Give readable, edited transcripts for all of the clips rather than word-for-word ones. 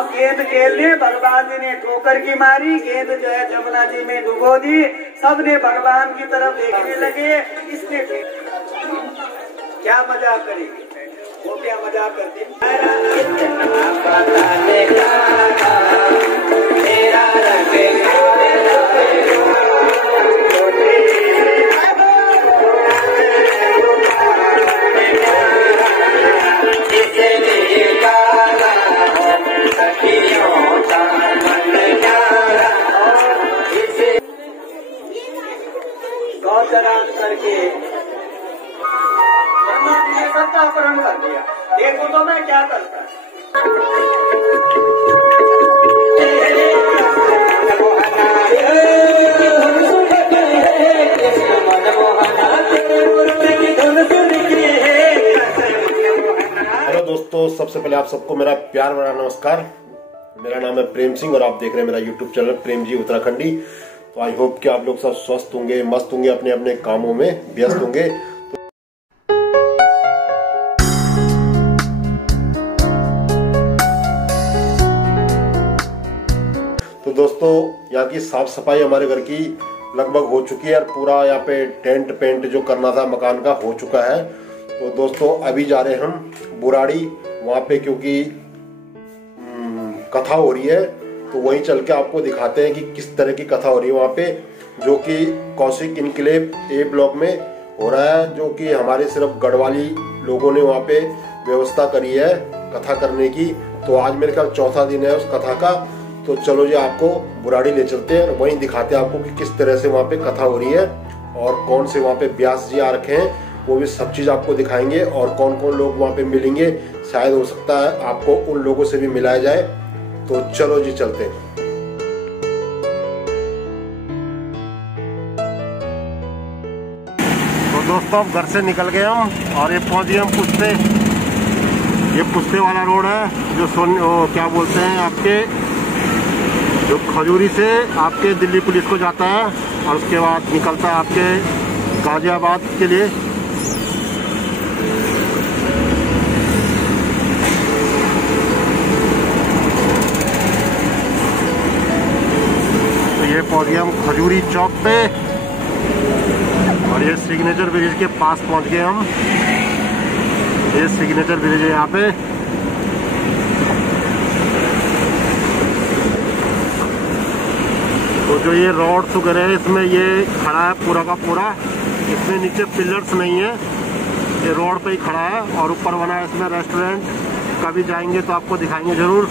अब गेंद खेलने भगवान जी ने ठोकर की मारी, गेंद जो है जमुना जी में डुबो दी। सबने भगवान की तरफ देखने लगे। इसने क्या मजाक करेगी, वो क्या मजाक करती। करके सबका अपहरण कर दिया। देखो तो मैं क्या करता। हेलो दोस्तों, सबसे पहले आप सबको मेरा प्यार भरा नमस्कार। मेरा नाम है प्रेम सिंह और आप देख रहे हैं मेरा यूट्यूब चैनल प्रेम जी उत्तराखंडी। तो आई होप कि आप लोग सब स्वस्थ होंगे, मस्त होंगे, अपने अपने कामों में व्यस्त होंगे। तो दोस्तों, यहाँ की साफ सफाई हमारे घर की लगभग हो चुकी है और पूरा यहाँ पे टेंट पेंट जो करना था मकान का हो चुका है। तो दोस्तों अभी जा रहे हैं हम बुराड़ी वहाँ पे, क्योंकि कथा हो रही है। तो वहीं चल के आपको दिखाते हैं कि किस तरह की कथा हो रही है वहाँ पे, जो कि कौशिक इनक्लेव ए ब्लॉक में हो रहा है, जो कि हमारे सिर्फ गढ़वाली लोगों ने वहाँ पे व्यवस्था करी है कथा करने की। तो आज मेरे ख्याल चौथा दिन है उस कथा का। तो चलो जी आपको बुराड़ी ले चलते हैं और वहीं दिखाते हैं आपको कि किस तरह से वहाँ पे कथा हो रही है और कौन से वहाँ पे व्यास जी आ रखे हैं, वो भी सब चीज आपको दिखाएंगे। और कौन कौन लोग वहाँ पे मिलेंगे, शायद हो सकता है आपको उन लोगों से भी मिलाया जाए। तो चलो जी चलते हैं। तो दोस्तों अब घर से निकल गए हम और ये पहुंच गए हम पुस्ते। ये पुस्ते वाला रोड है जो क्या बोलते हैं आपके, जो खजूरी से आपके दिल्ली पुलिस को जाता है और उसके बाद निकलता है आपके गाजियाबाद के लिए। ये पहुंच गए हम खजूरी चौक पे और ये सिग्नेचर ब्रिज के पास पहुंच गए हम। ये सिग्नेचर ब्रिज है यहाँ पे। तो जो ये रोड्स वगैरह है इसमें ये खड़ा है पूरा का पूरा। इसमें नीचे पिलर्स नहीं है, ये रोड पे ही खड़ा है और ऊपर बना है इसमें रेस्टोरेंट। कभी जाएंगे तो आपको दिखाएंगे जरूर।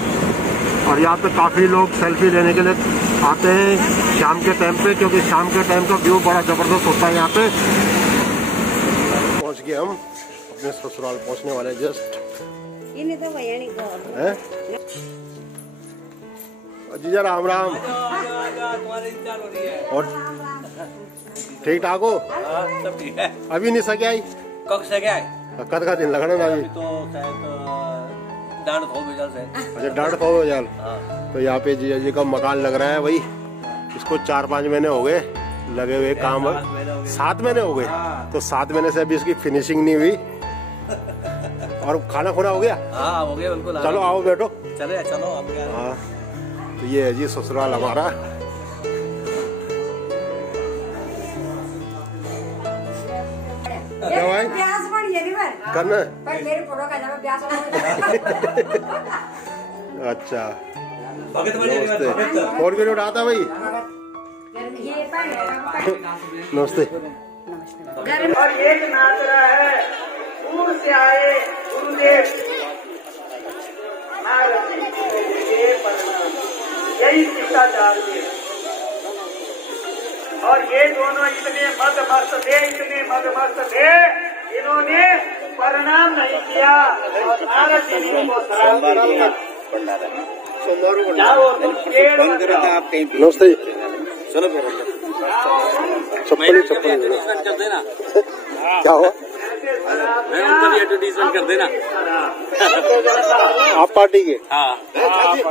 और यहाँ पे काफी लोग सेल्फी लेने के लिए आते हैं शाम के टाइम पे, क्योंकि शाम के टाइम का व्यू बड़ा जबरदस्त होता है यहाँ पे। पहुँच गए हम अपने ससुराल, पहुँचने वाले जस्ट। जीजा राम राम। और ठीक ठाक हो? सब ठीक है। अभी नहीं सके आई? कब सके आई? कद का दिन लगना अभी तो शायद डांड खो बेजाल से। अच्छा डांड खो बेजाल। तो यहाँ पे जीजा जी का मकान लग रहा है, वही इसको 4-5 महीने हो गए लगे हुए काम। 7 महीने हो गए। तो 7 महीने से अभी इसकी फिनिशिंग नहीं हुई। और खाना खुना हो गया? हाँ हो गया बिल्कुल। चलो आओ बैठो। चले चलो अब क्या। हाँ तो ये है जी ससुराल हमारा। क्या भाई करना? अच्छा फोन क्यों उठाता भाई? नमस्ते। और एक नाच रहा है दूर से आए गुरुदेव, यही किस्सा जानते। और ये दोनों इतने मदमस्त थे, इन्होंने प्रणाम नहीं किया और नारद जी ने उनको सलाम दिया। नमस्ते। चलो चप्पल कर देना। क्या हुआ? मैं उनका भी एडवर्टीजमेंट कर देना। आप पार्टी के? हाँ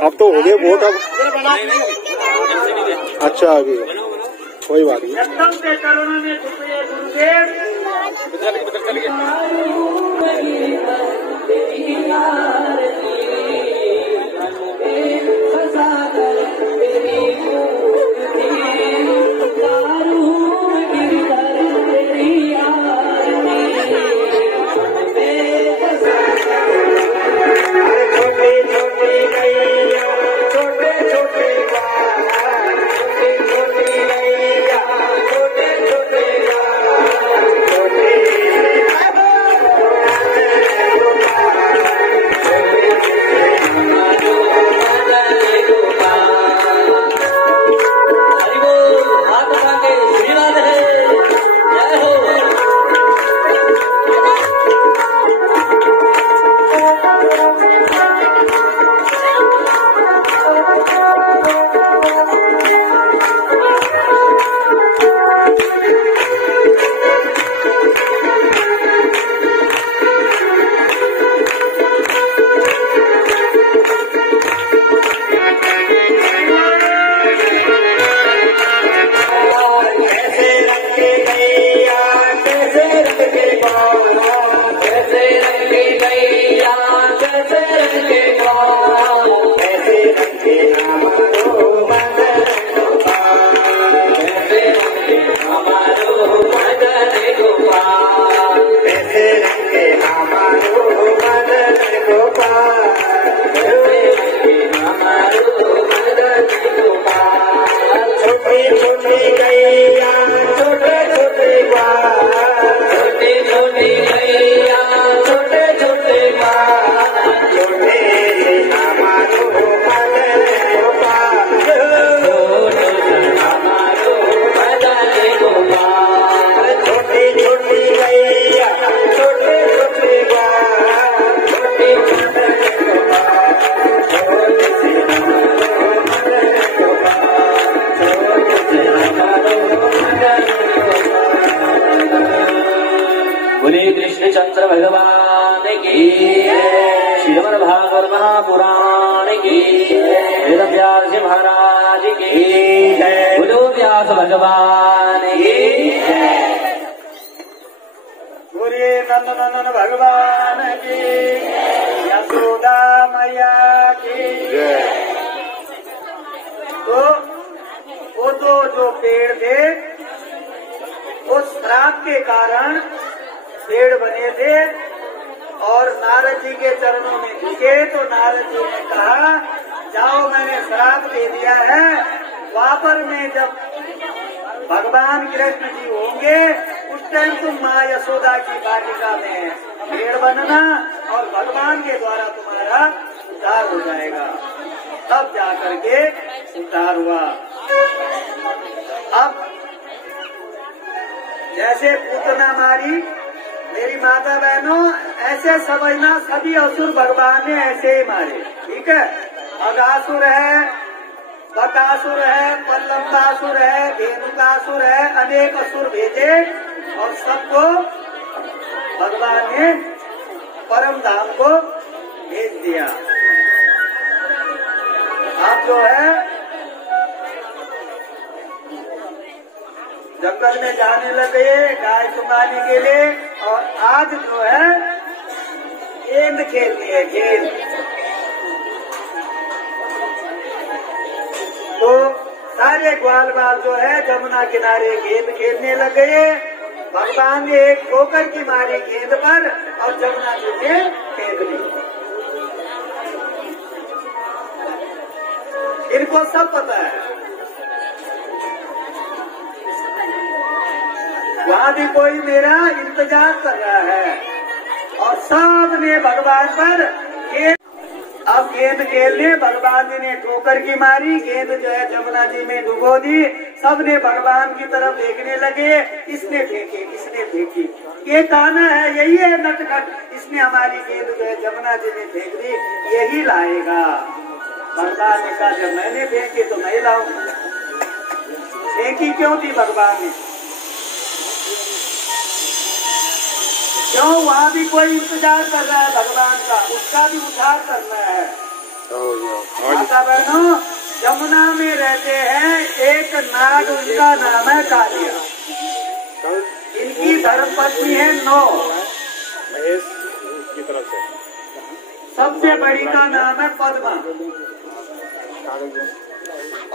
अब तो हो गए वोट। अब अच्छा अभी कोई बात नहीं। एकदम से करुणा में छुपे गुरुदेव। चलिए भगवान की, श्रीमद् भागवत महापुराण की, वेद व्यास महाराज की, बोलो व्यास भगवान की। बोलिए नंदनंदन भगवान की, यशोदा मैया की। तो वो तो जो पेड़ थे उस श्राप के कारण पेड़ बने थे और नारद जी के चरणों में झुके तो नारद जी ने कहा जाओ मैंने श्राप दे दिया है, द्वापर में जब भगवान कृष्ण जी होंगे उस टाइम तुम माँ यशोदा की वाटिका में पेड़ बनना और भगवान के द्वारा तुम्हारा उद्धार हो जाएगा। तब जाकर के उद्धार हुआ। अब जैसे पूतना मारी मेरी माता बहनों, ऐसे समझना सभी असुर भगवान ने ऐसे ही मारे। ठीक है, अगासुर है, बकासुर है, पल्लवासुर है, धेनुकासुर है, अनेक असुर भेजे और सबको भगवान ने परम धाम को भेज दिया। अब जो है जंगल में जाने लगे गाय चुगाने के लिए और आज जो है गेंद खेलनी है, गेंद। तो सारे ग्वाल बाल जो है जमुना किनारे गेंद खेलने लगे। भगवान ने एक ठोकर की मारी गेंद पर और जमुना जी ने फेंक दी। इनको सब पता है, वहाँ भी कोई मेरा इंतजार कर रहा है और सब ने भगवान पर गेंद। अब गेंद खेलने भगवान जी ने ठोकर की मारी, गेंद जो है जमुना जी में डुबो दी। सब ने भगवान की तरफ देखने लगे, इसने फेंकी, इसने फेंकी। ये कहना है यही है नटखट, इसने हमारी गेंद जो है जमुना जी में फेंक दी, यही लाएगा। भगवान ने कहा जब मैंने फेंकी तो मैं लाऊंगा। फेंकी क्यों थी भगवान ने? क्यों? वहाँ भी कोई इंतजार कर रहा है भगवान का, उसका भी उद्धार करना है। माता बहनों, जमुना में रहते हैं एक नाग, उनका नाम है कालिया। इनकी धर्मपत्नी है नौ, की तरफ से सबसे बड़ी का नाम है पद्मा।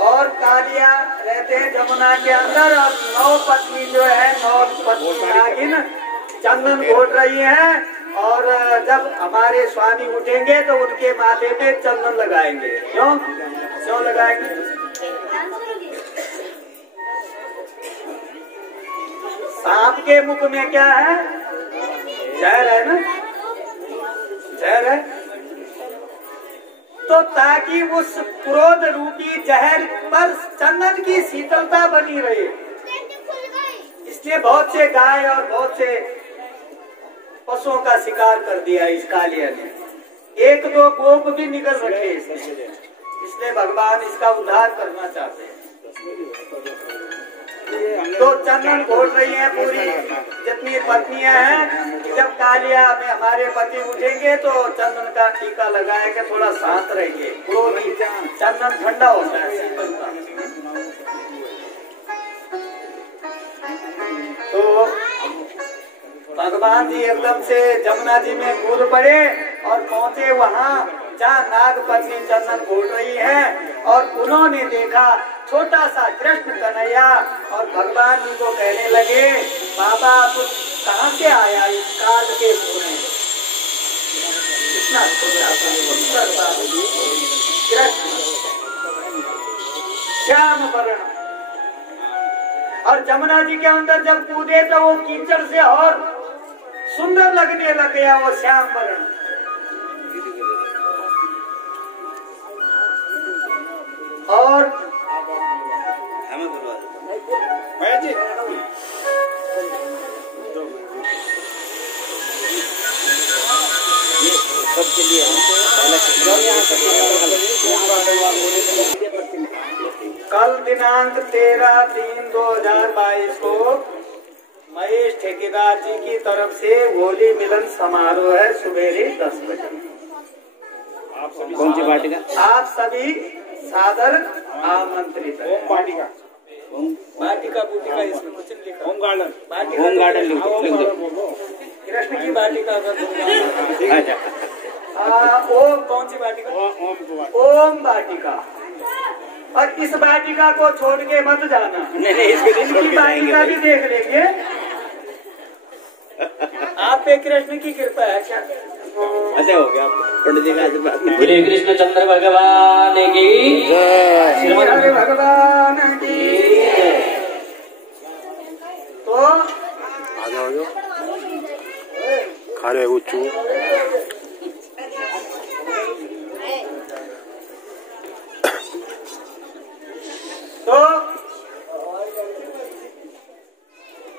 और कालिया रहते हैं जमुना के अंदर और नौ पत्नी जो है, नौ पत्नी नागिन चंदन घोट रही है और जब हमारे स्वामी उठेंगे तो उनके माथे पे चंदन लगाएंगे। क्यों क्यों लगाएंगे? सांप के मुख में क्या है? जहर है ना, जहर है। तो ताकि उस क्रोध रूपी जहर पर चंदन की शीतलता बनी रहे, इसलिए बहुत से गाय और बहुत से पशुओं का शिकार कर दिया इस कालिया ने। एक दो गोप भी निकल रखे इसलिए भगवान इसका उद्धार करना चाहते हैं। तो चंदन घोट रही हैं पूरी जितनी पत्नियां हैं। जब कालिया में हमारे पति उठेंगे तो चंदन का टीका लगाएंगे, थोड़ा शांत रहेंगे। क्रोधी चंदन ठंडा होता है, शीतलता। तो भगवान जी एकदम से जमुना जी में कूद पड़े और पहुंचे वहाँ जहाँ नाग पत्नी चंदन घोट रही है। और उन्होंने देखा छोटा सा कृष्ण कन्हैया और भगवान जी को कहने लगे, बाबा कुछ कहाँ से आया इस काल के में? इतना छोटा सा सुंदर बाबू कृष्ण श्याम वर्ण। और जमुना जी के अंदर जब कूदे तो वो कीचड़ से और सुंदर लगने लग गया वो श्याम वर्ण। और सबके लिए कल दिनांक 13/3/2022 को महेश ठेकेदार जी की तरफ से होली मिलन समारोह है सवेरे 10 बजे। कौन सी पार्टी का? आप सभी सादर आमंत्रित हैं। ओम वाटिका, वाटिका बूटिका इसमें कुछ नहीं लिखा। होम गार्डन, वाटिका होम गार्डन लिख दो। कृष्ण की वाटिका का अच्छा, ओम कौन सी वाटिका? ओम वाटिका। और इस वाटिका को छोड़ के मत जाना। नहीं इसको नहीं छोड़ इनकी के वाटिका भी जाएंगे। देख लेंगे। आप पे कृष्ण की कृपा है क्या? अच्छा हो गया पंडित जी का आशीर्वाद। बोले कृष्ण चंद्र भगवान की श्रीमद् हरे भगवान की। तो आ जाओ खा रहे उच्चू तो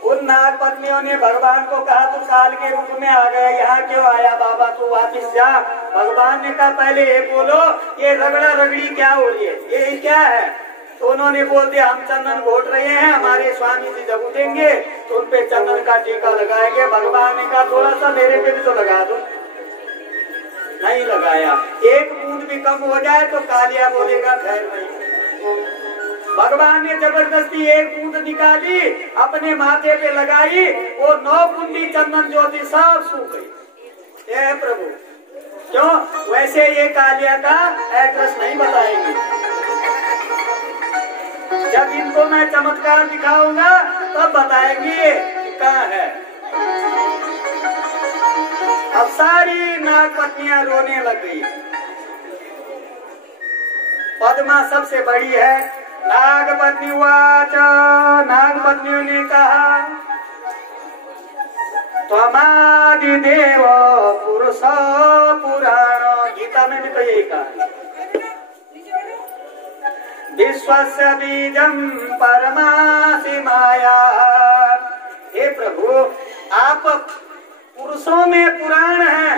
उन नाग पत्नियों ने भगवान को कहा तू काल के रूप में आ गया, यहाँ क्यों आया बाबा, तू वापिस जा। भगवान ने कहा पहले ये बोलो ये रगड़ा रगड़ी क्या हो रही है, ये क्या है? तो उन्होंने बोल दिया हम चंदन घोट रहे हैं, हमारे स्वामी जी जब उठेंगे तो उन पे चंदन का टीका लगाएंगे। भगवान ने कहा थोड़ा सा मेरे पे भी तो लगा दो। नहीं लगाया। एक बूंद भी कम हो जाए तो कालिया बोलेगा खैर नहीं। भगवान ने जबरदस्ती एक बूंद निकाली, अपने माथे पे लगाई, वो 9 कुंडी चंदन ज्योति सब सूख गई। हे प्रभु, क्यों? वैसे ये कालिया का एड्रेस नहीं बताएंगे। जब इनको मैं चमत्कार दिखाऊंगा तब बताएंगे कहाँ है। अब सारी नाग पत्नियां रोने लग गई। पद्मा सबसे बड़ी है। नागपत्नी वाच, नागपत्नियों ने कहा त्वमादिदेव पुरुष पुराण। गीता में भी तो यही कहा विश्वस्य बीजम परमासि माया। हे प्रभु आप पुरुषों में पुराण हैं।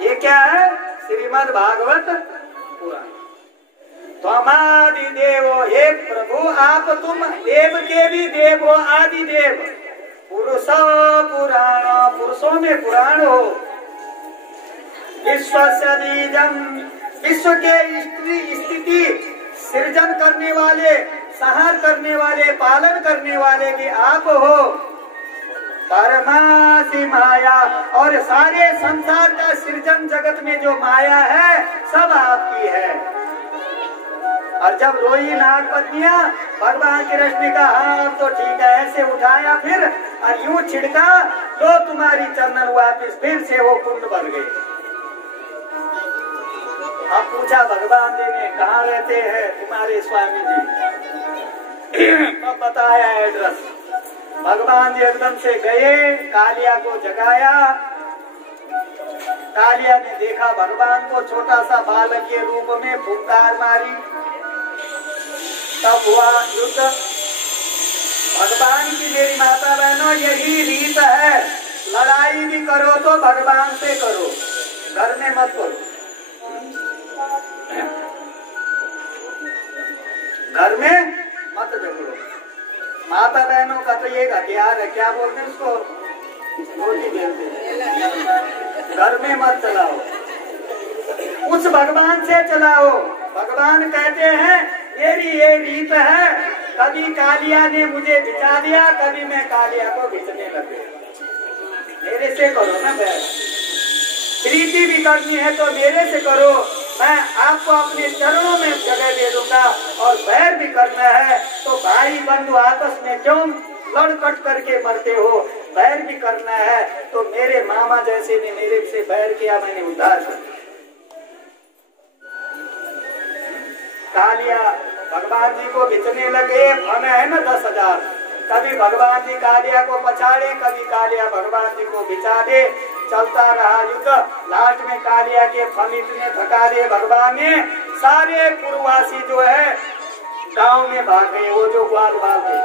ये क्या है? श्रीमद् भागवत पुराण। त्वमादि देवो, हे प्रभु आप तुम देव के भी देव हो, आदि देव। पुरुषो पुराण, पुरुषों में पुराण हो। विश्वस्य बीजम, विश्व के स्थिति सृजन करने वाले, संहार करने वाले, पालन करने वाले भी आप हो। परमासि माया, और सारे संसार का सृजन जगत में जो माया है सब आपकी है। और जब रोई नाग पत्नियां, भगवान कृष्ण ने कहा हाँ अब तो ठीक है, ऐसे उठाया फिर और यूं छिड़का तो तुम्हारी चंदन वापिस फिर से वो कुंड भर गए। अब पूछा भगवान जी ने कहाँ रहते हैं तुम्हारे स्वामी जी? तो बताया एड्रेस। भगवान जी एकदम से गए, कालिया को जगाया। कालिया ने देखा भगवान को, छोटा सा बालक के रूप में फुंकार मारी। तब हुआ युद्ध। भगवान की मेरी माता बहनों यही रीत है, लड़ाई भी करो तो भगवान से करो, घर में मत करो। घर में मत झगड़ो। माता बहनों का तो ये हथियार है, क्या बोलते हैं उसको, रोटी बेलते हैं। घर में मत चलाओ, उस भगवान से चलाओ। भगवान कहते हैं मेरी ये रीत है, कभी कालिया ने मुझे बिछा दिया, कभी मैं कालिया को बिछने लगे। मेरे से करो ना बैर, प्रीति भी करनी है तो मेरे से करो, मैं आपको अपने चरणों में जगह दे दूंगा। और बैर भी करना है तो भाई बंधु आपस में क्यों लड़ कट करके मरते हो? बैर भी करना है तो मेरे मामा जैसे ने मेरे से बैर किया, मैंने उद्धार कर दिया। कालिया भगवान जी को बिचने लगे। फन है ना 10,000। कभी भगवान जी कालिया को पछाड़े, कभी कालिया भगवान जी को बिछा दे। चलता रहा युद्ध। लास्ट में कालिया के फन इतने थका दिए भगवान ने, सारे पूर्ववासी जो है गांव में भाग गए। वो जो ग्वाल बाल थे,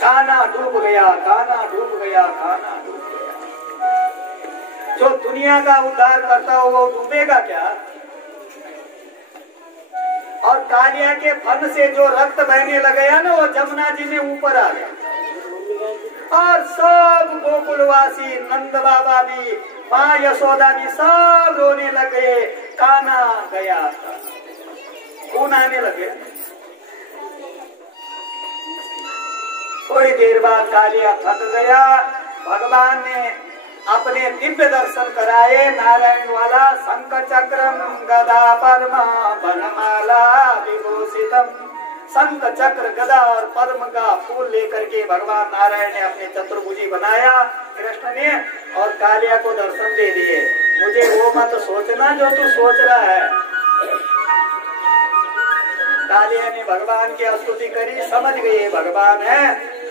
खाना डूब गया, खाना डूब गया, खाना डूब गया। जो दुनिया का उद्धार करता हो वो डूबेगा क्या? और कालिया के फन से जो रक्त बहने लगा ना वो जमुना जी में ऊपर आ गया। और सब गोकुलवासी, नंद बाबा भी, माँ यशोदा भी सब रोने लगे। कान्हा गया, खून आने लगे। थोड़ी देर बाद कालिया थक गया। भगवान ने अपने दिव्य दर्शन कराए। नारायण वाला शंख चक्रम गदा पद्म वनमाला विभूषितम। शंख चक्र गदा और पद्म का फूल लेकर के भगवान नारायण ने अपने चतुर्भुजी बनाया कृष्ण ने, और कालिया को दर्शन दे दिए। मुझे वो मत सोचना जो तू सोच रहा है। कालिया ने भगवान की स्तुति करी, समझ गई भगवान है,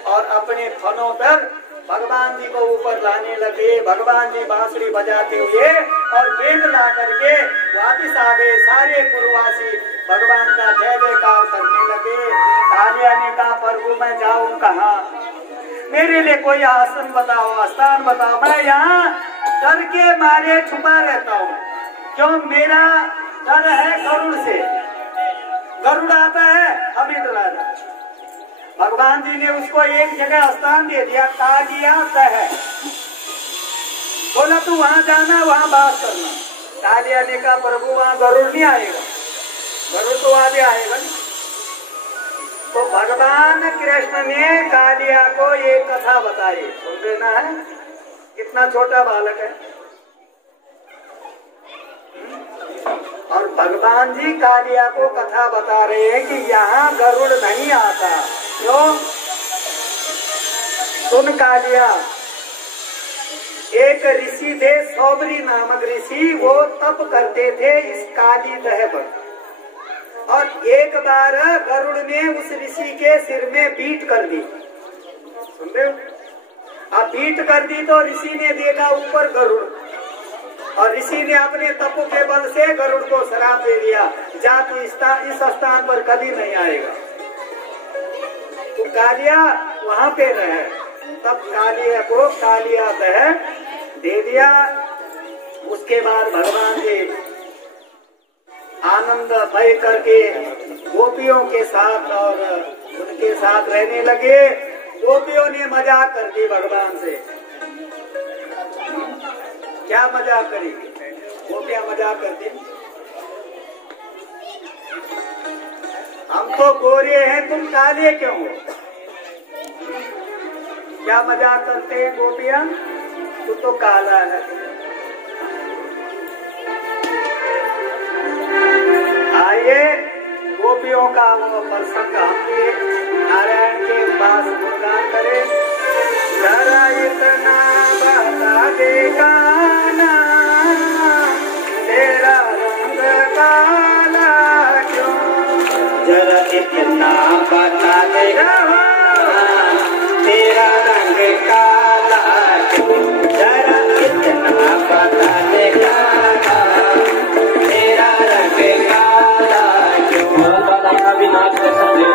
और अपने फनों पर भगवान जी को ऊपर लाने लगे। भगवान जी बांसुरी बजाते हुए और गेंद ला करके वापिस आ गए। सारे कुरुवासी भगवान का जय जयकार करने लगे। कालिया ने कहा, प्रभु मैं जाऊं कहाँ? मेरे लिए कोई आसन बताओ, स्थान बताओ। मैं यहाँ डर के मारे छुपा रहता हूँ। क्यों? मेरा डर है गरुड़ से। गरुड़ आता है हमें डराना। भगवान जी ने उसको एक जगह स्थान दे दिया, कालिया तह। बोला तू वहां जाना, वहां बात करना। कालिया ने कहा, प्रभु वहां गरुड़ नहीं आएगा, गरुड़ तो आगे आएगा। तो भगवान कृष्ण ने कालिया को एक कथा बताई। सुन लेना है, कितना छोटा बालक है। और भगवान जी कालिया को कथा बता रहे हैं कि यहाँ गरुड़ नहीं आता। क्यों? सुन कालिया, एक ऋषि थे सौबरी नामक ऋषि। वो तप करते थे इस काली दह पर, और एक बार गरुड़ ने उस ऋषि के सिर में बीट कर दी। सुन रहे हो? अब बीट कर दी तो ऋषि ने देखा ऊपर गरुड़, और ऋषि ने अपने तप के बल से गरुड़ को श्राप दे दिया, जा तू इस स्थान पर कभी नहीं आएगा। तो कालिया वहां पे रहे। तब कालिया को कालिया दह दे दिया। उसके बाद भगवान जी आनंद भय करके गोपियों के साथ और उनके साथ रहने लगे। गोपियों ने मजाक कर दी भगवान से। क्या मजाक करेगी? गोपियां मजाक करती, हम तो गोरे हैं, तुम काले क्यों हो? क्या मजाक करते हैं गोपियां? तू तो काला है। आइए गोपियों का वो प्रसंग हम भी नारायण के पास गुणगान करें। जरा इतना बता देगा ना, तेरा रंग काला क्यों? जरा इतना बता देगा तेरा रंग काला क्यों? जरा इतना बता देगा तेरा रंग काला क्यों? अविनाश काला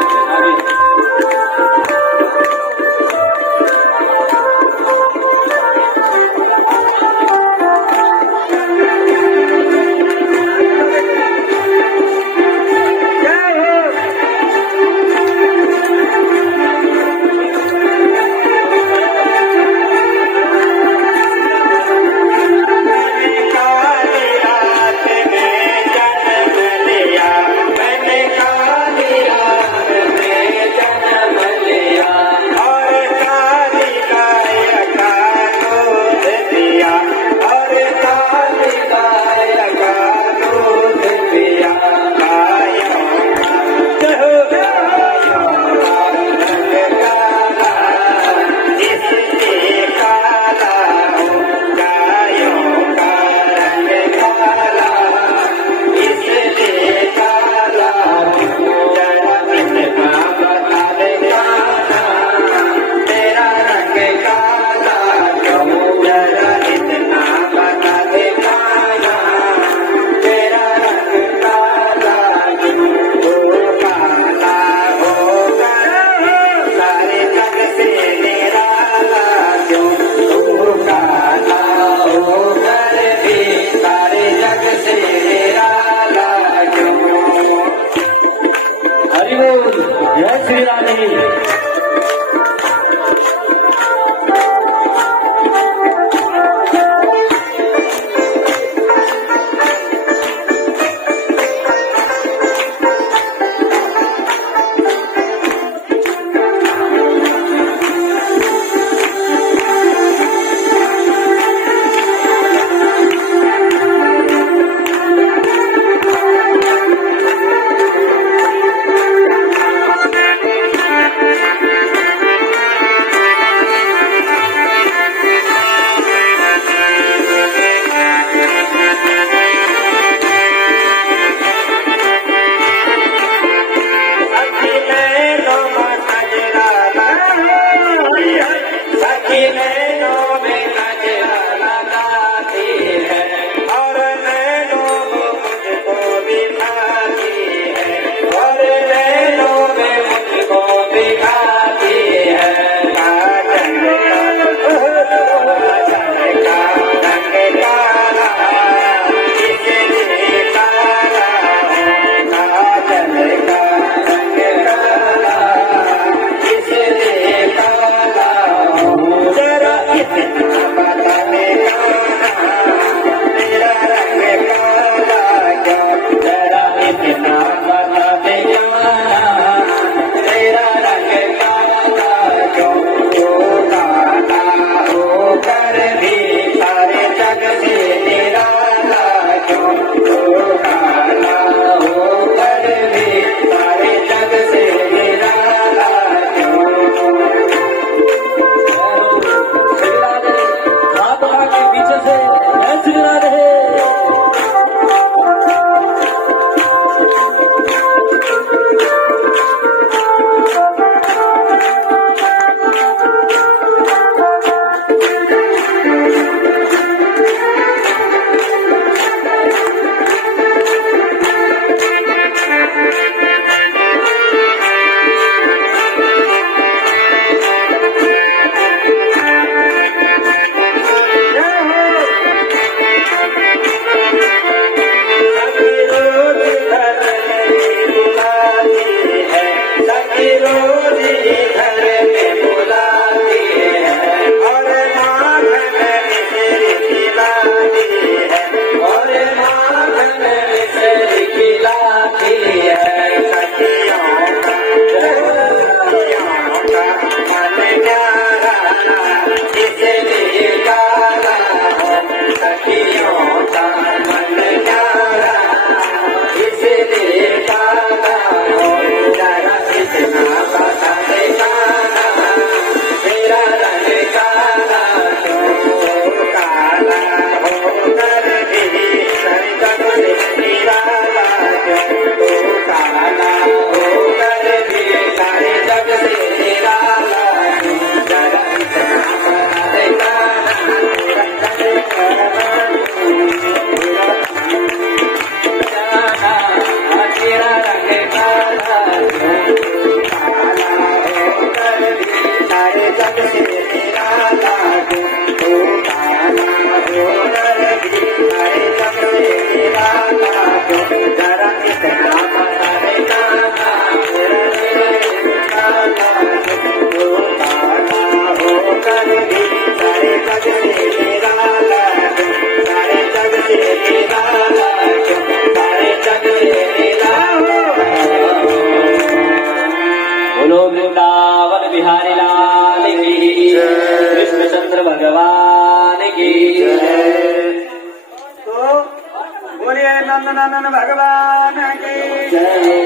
बोलिए नंदनंदन भगवान की,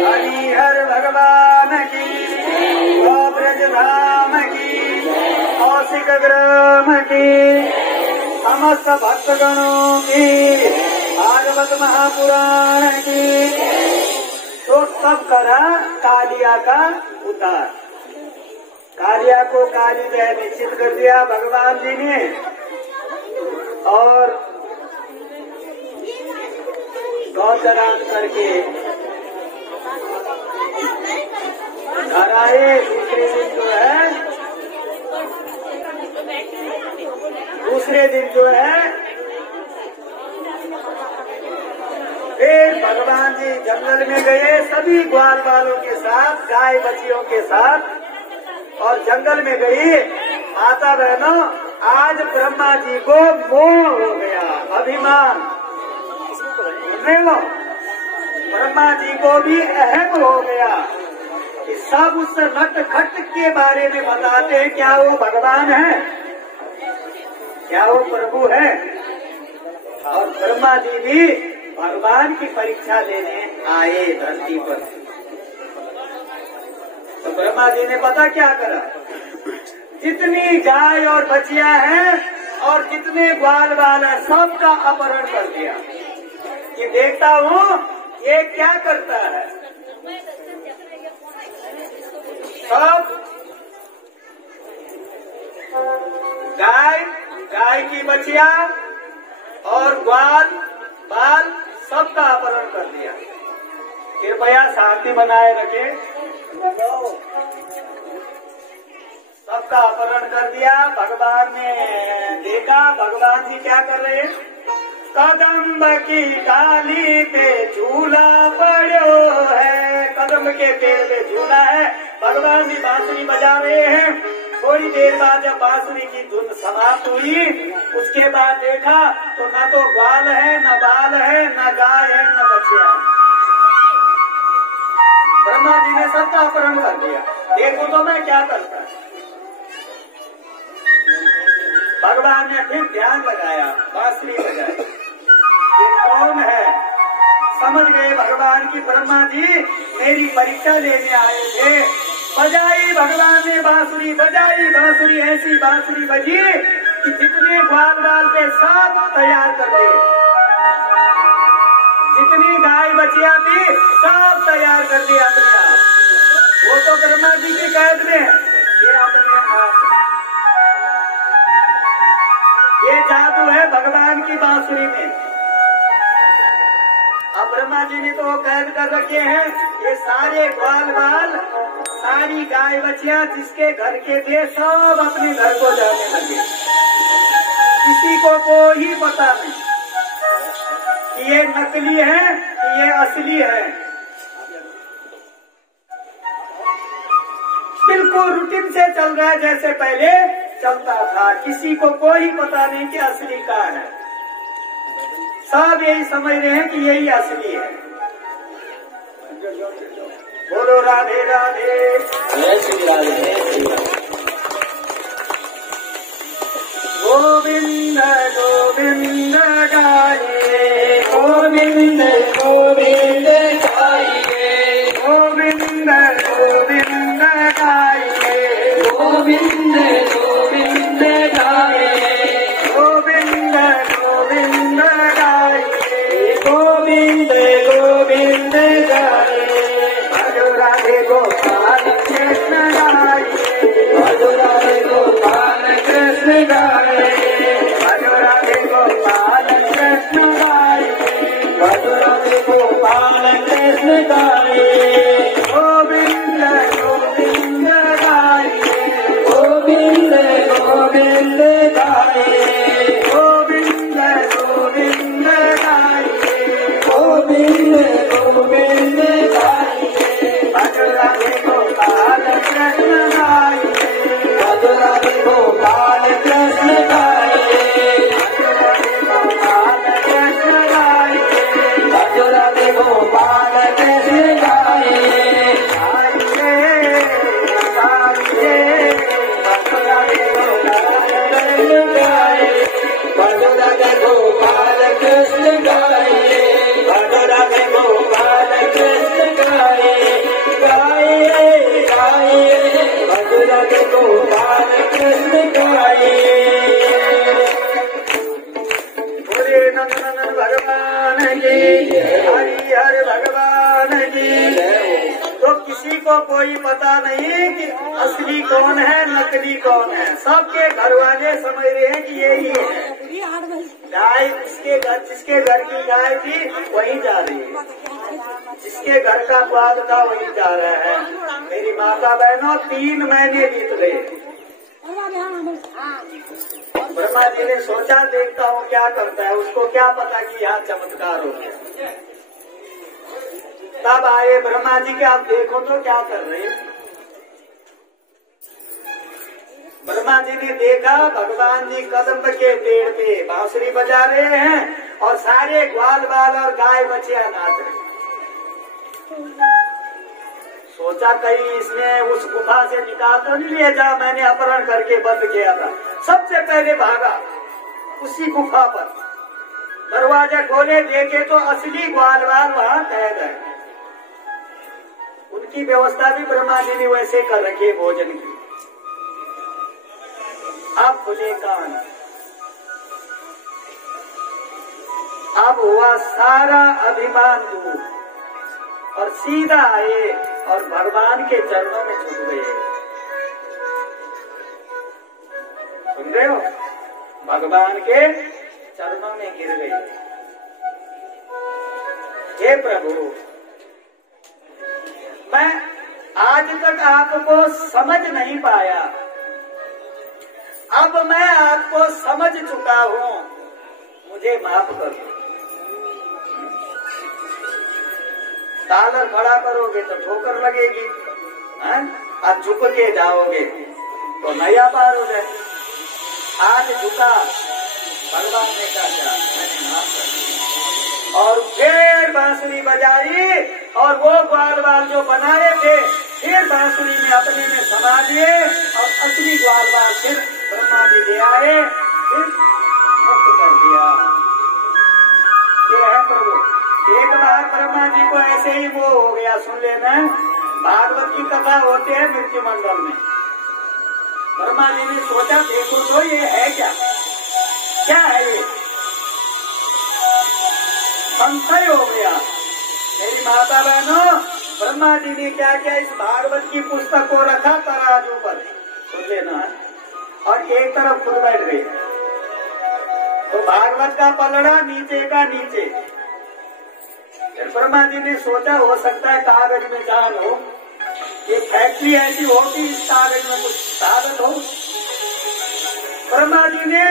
हरिहर भगवान की, ब्रज धाम की, कौशिक ग्राम की, समस्त भक्तगणों की, भागवत महापुराण की। तो सब करा कालिया का उतार। कालिया को काली जय निश्चित कर दिया भगवान जी ने, और गौचरान करके घर आए। दूसरे दिन जो है फिर भगवान जी जंगल में गए सभी ग्वाल बालों के साथ, गाय बच्चियों के साथ, और जंगल में गई। माता बहनों, आज ब्रह्मा जी को मोह हो गया, अभिमान। ब्रह्मा जी को भी अहम हो गया कि सब उस नटखट के बारे में बताते हैं, क्या वो भगवान है, क्या वो प्रभु है। और ब्रह्मा जी भी भगवान की परीक्षा लेने आए धरती पर। तो ब्रह्मा जी ने पता क्या करा, जितनी गाय और बच्चियां हैं और जितने ग्वाल बाल है सबका अपहरण कर दिया। कि देखता हूँ ये क्या करता है। सब गाय की बच्चियां और ग्वाल बाल सबका अपहरण कर दिया। कृपया शांति बनाए रखे। सबका अपहरण कर दिया। भगवान ने देखा, भगवान जी क्या कर रहे हैं, कदम की डाली पे झूला पड़ो है। कदम के पेड़ पे झूला है। भगवान जी बांसुरी बजा रहे हैं। थोड़ी देर बाद जब बांसुरी की धुन समाप्त हुई, उसके बाद देखा तो न तो ग्वाल है, न बाल है, न गाय है, न बच्चियां। ब्रह्मा जी ने सबका अपहरण कर दिया। देखो तो मैं क्या करता। भगवान ने फिर ध्यान लगाया, बांसुरी बजाई। ये कौन है? समझ गए भगवान की ब्रह्मा जी मेरी परीक्षा लेने आए थे। बजाई भगवान ने बांसुरी, बजाई बांसुरी, ऐसी बांसुरी बजी कि जितने ग्वाल बाल थे सब तैयार कर दिए, जितनी गाय बचिया थी सब तैयार कर दिया अपने आप। वो तो ब्रह्मा जी की कैद में, ये अपने आप। ये जादू है भगवान की बांसुरी में। अब ब्रह्मा जी ने तो वो कैद कर रखे हैं। ये सारे ग्वाल बाल, सारी गाय बच्चियां जिसके घर के थे सब अपने घर को जाने लगे। किसी को कोई पता नहीं कि ये नकली है कि ये असली है। बिल्कुल रूटीन से चल रहा है जैसे पहले चलता था। किसी को कोई पता नहीं कि असली का है। सब यही समझ रहे हैं कि यही असली है। बोलो राधे राधे। गोविंद गोविंद गाये, गोविंद गोविंद गाये, गोविंद गोविंद गाये, गोविंद गोविंद गाये, गोविंद गोविंद गाये, गोविंद गोविंद गाये। भजो राधे गोपाल कृष्ण गाये, भजो राधे गोपाल कृष्ण गाये, भजो राधे गोपाल कृष्ण गाये, भजो राधे गोपाल कृष्ण गाये। गोविंद गोविंद गाये, गोविंद गोविंद गाये, गोविंद गोविंद गाये, गोविंद गोविंद गाये। भजो राधे गोपाल कृष्ण गाये, भजो राधे गोपाल कृष्ण गाये, भजो राधे गोपाल कृष्ण गाये। भजो राधे गोपाल कृष्ण गाये। गोपाल कृष्ण काये। बोले नंदन भगवान की, हरि हर भगवान की। तो किसी को कोई पता नहीं कि असली कौन है नकली कौन है। सबके घर वाले समझ रहे हैं कि यही है। गाय जिसके घर की गाय थी वही जा रही है, जिसके घर का ग्वाल था वही जा रहा है। मेरी माता बहनों 3 महीने बीत गए। ब्रह्मा जी ने सोचा देखता हूँ क्या करता है, उसको क्या पता कि यहाँ चमत्कार हो गया। तब आए ब्रह्मा जी के, आप देखो तो क्या कर रहे हैं। ब्रह्मा जी ने देखा भगवान जी कदम्ब के पेड़ पे बांसुरी बजा रहे हैं और सारे ग्वाल बाल और गाय बछिया नाच रहे। सोचा कहीं इसने उस गुफा से निकाल तो नहीं लिया, जहाँ मैंने अपहरण करके बंद किया था। सबसे पहले भागा उसी गुफा पर, दरवाजा खोले देखे तो असली ग्वाल बाल वहाँ कैद है। उनकी व्यवस्था भी ब्रह्मा जी ने वैसे कर रखी है भोजन की। अब खुले कान, अब हुआ सारा अभिमान दूर और सीधा आए और भगवान के चरणों में झुक गए। सुन रहे हो, भगवान के चरणों में गिर गए। हे प्रभु, मैं आज तक आपको समझ नहीं पाया, अब मैं आपको समझ चुका हूँ, मुझे माफ कर दो। डालर खड़ा करोगे तो ठोकर लगेगी, अब झुक के जाओगे तो नया पार हो जाए। आज झुका, भगवान ने कहा मैंने माफ कर दिया। और फिर बांसुरी बजाई और वो ग्वाल बाल जो बनाए थे फिर बांसुरी में अपने में समा दिए और असली ग्वाल बाल फिर ब्रह्मा जी ले आए, फिर मुक्त कर दिया। ये है प्रभु। एक बार ब्रह्मा जी को ऐसे ही वो हो गया, सुन लेना, भागवत की कथा होती है मृत्यु मंडल में। ब्रह्मा जी ने सोचा देखो तो ये है क्या है ये, संशय हो गया। मेरी माता बहनों, ब्रह्मा जी ने क्या किया, इस भागवत की पुस्तक को रखा तराजू पर, सुन लेना, और एक तरफ खुद बैठ गए। तो भागवत का पलड़ा नीचे का नीचे। फिर ब्रह्मा जी ने सोचा हो सकता है कागज में जान हो, एक फैक्ट्री ऐसी हो कि इस कागज में कुछ ताकत हो। ब्रह्मा जी ने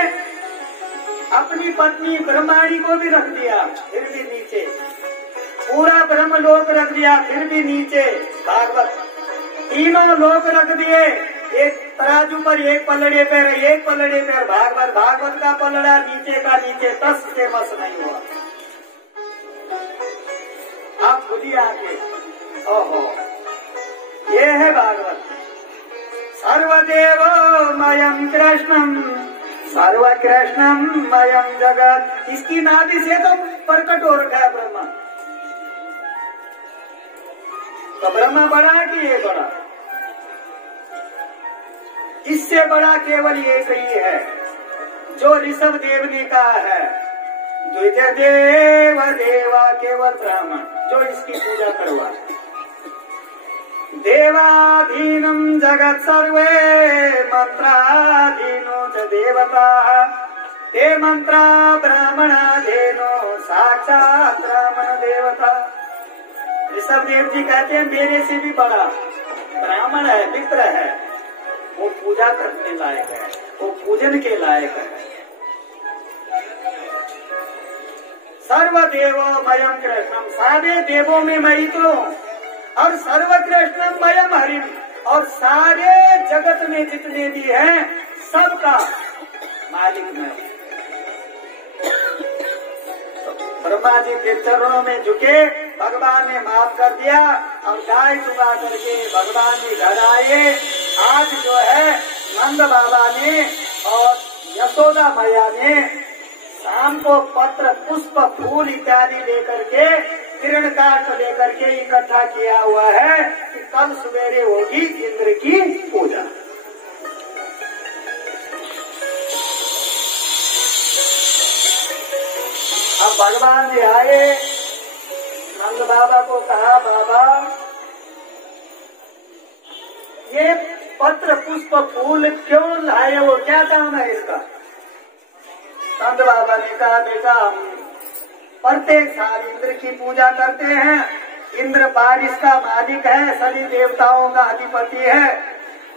अपनी पत्नी ब्रह्माणी को भी रख दिया, फिर भी नीचे। पूरा ब्रह्म लोक रख दिया, फिर भी नीचे। भागवत तीनों लोक रख दिए, एक तराजू पर, एक पलड़े पर, एक पलड़े पर भागवत। भागवत का पलड़ा नीचे का नीचे, तस से मस नहीं हुआ। आप खुद ही आके, ओहो, ये है भागवत। सर्वदेवमयं कृष्णं सर्वकृष्णं मयं जगत। इसकी नाभि से तो प्रकट हो रखा है ब्रह्मा। तो ब्रह्मा बड़ा है कि ये बड़ा? इससे बड़ा केवल एक ही है, जो ऋषभ देव ने कहा है, द्वितीय देव देवा केवल ब्राह्मण, जो इसकी पूजा करवा। देवाधीनम जगत सर्वे मंत्राधीनो च देवता, ते मंत्रा ब्राह्मणाधीनो साक्षात ब्राह्मण देवता। ऋषभ देव जी कहते हैं मेरे से भी बड़ा ब्राह्मण है, मित्र है, वो पूजा करने लायक है, वो पूजन के लायक है। सर्वदेवमयं कृष्णम, सारे देवों में मैं ही तो हूँ, और सर्वकृष्णम मयम हरिम, और सारे जगत में जितने भी हैं सबका मालिक मैं हूँ। ब्रह्मा जी के चरणों में झुके, भगवान ने माफ कर दिया। और गाय चुका करके भगवान जी घर आए। आज जो है नंद बाबा ने और यशोदा मैया ने शाम को पत्र पुष्प फूल इत्यादि लेकर के, किरण काट लेकर के इकट्ठा किया हुआ है कि कल सवेरे होगी इंद्र की पूजा। अब भगवान जी आए, नंद बाबा को कहा, बाबा ये पत्र पुष्प फूल क्यों लाए हो, क्या काम है इसका? नंद बाबा ने कहा, बेटा हम प्रत्येक साल इंद्र की पूजा करते हैं। इंद्र बारिश का मालिक है, सभी देवताओं का अधिपति है।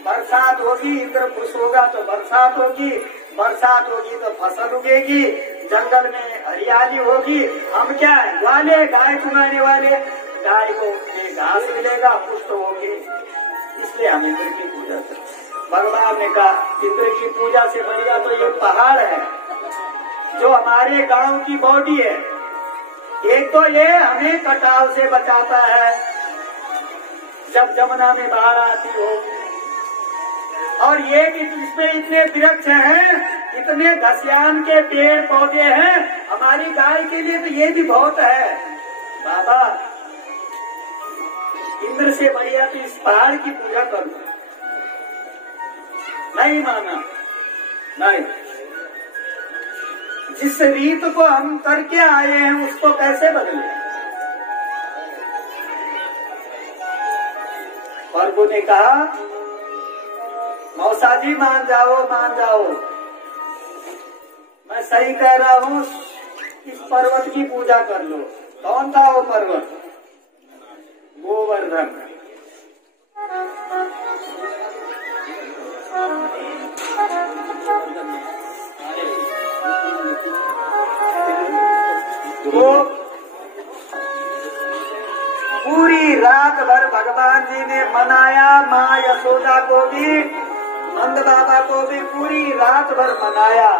बरसात होगी, इंद्र खुश होगा तो बरसात होगी, बरसात होगी तो फसल उगेगी, जंगल में हरियाली होगी। हम क्या है, वाले गाय चुराने वाले, गाय को घास मिलेगा, पुष्ट होगी, इसलिए हम इंद्र की पूजा करते हैं। भगवान ने कहा, इंद्र की पूजा से बढ़िया तो ये पहाड़ है जो हमारे गांव की बॉडी है। एक तो ये हमें कटाव से बचाता है जब जमुना में बाढ़ आती हो, और ये इसमें इतने वृक्ष हैं, इतने घसियान के पेड़ पौधे हैं, हमारी गाय के लिए तो ये भी बहुत है। बाबा इंद्र से बढ़िया तो इस पहाड़ की पूजा करो। नहीं माना, नहीं। जिस रीत को हम करके आए हैं उसको कैसे बदले? प्रभु ने कहा, मौसा जी मान जाओ, मान जाओ, मैं सही कह रहा हूँ, इस पर्वत की पूजा कर लो। कौन था वो पर्वत? गोवर्धन। तो पूरी रात भर भगवान जी ने मनाया, माँ यशोदा को भी, नंद बाबा को भी पूरी रात भर मनाया।